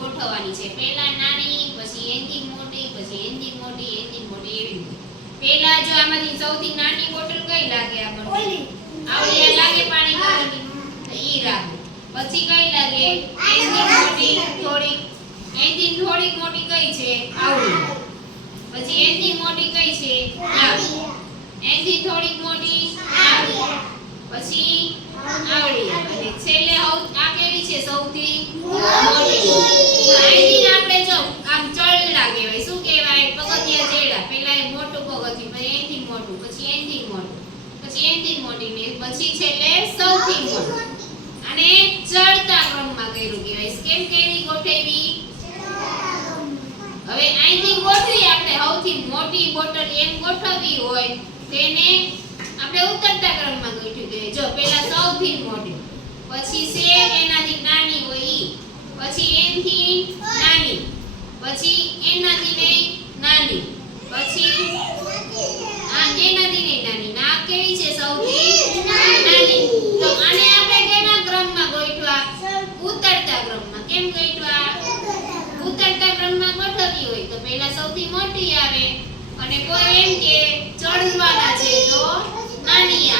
ગોઠવવાની છે. પહેલા નાની પછી એનથી મોટી પછી એનથી મોટી એનથી મોટી એવી પહેલા જો આમાંથી સૌથી નાની બોટલ કઈ લાગે આપણને? આવડી લાગે પાણી તો ઈ રાખો. પછી કઈ લાગે? એનથી મોટી થોડીક. એનથી થોડીક મોટી કઈ છે? આવડી પછી એનથી મોટી કઈ છે? આવી. એનથી થોડીક મોટી આવી પછી આવડી અને છેલ્લે હવ- આ કેવી શું કહેવાય? પગથિયા પહેલા એ મોટું પગથિયું, પછી મોટું, પછી એનથી મોટું, પછી એનથી મોટી ને અને ચડતા ક્રમમાં કર્યું કહેવાય. કેમ કેવી ગોઠવી. હવે અહીંથી ગોઠવી આપણે સૌથી મોટી બોટલ એમ ગોઠવવી હોય, તેને આપણે ઉતરતા ક્રમમાં ગોઠવી દઈએ જો પહેલા સૌથી મોટી. એનથી નાની, પછી એન નદીને નાની, પછી આ એ નદીને નાની. ના કેવી છે સૌથી નાની? તો આને આપણે કેના ક્રમમાં ગોઠવા? ઉતરતા ક્રમમાં. કેમ ગોઠવા? ઉતરતા ક્રમમાં ગોઠવવી હોય તો પહેલા સૌથી મોટી આવે અને કોઈ એમ કે ચડવાના છે તો નાની આવે.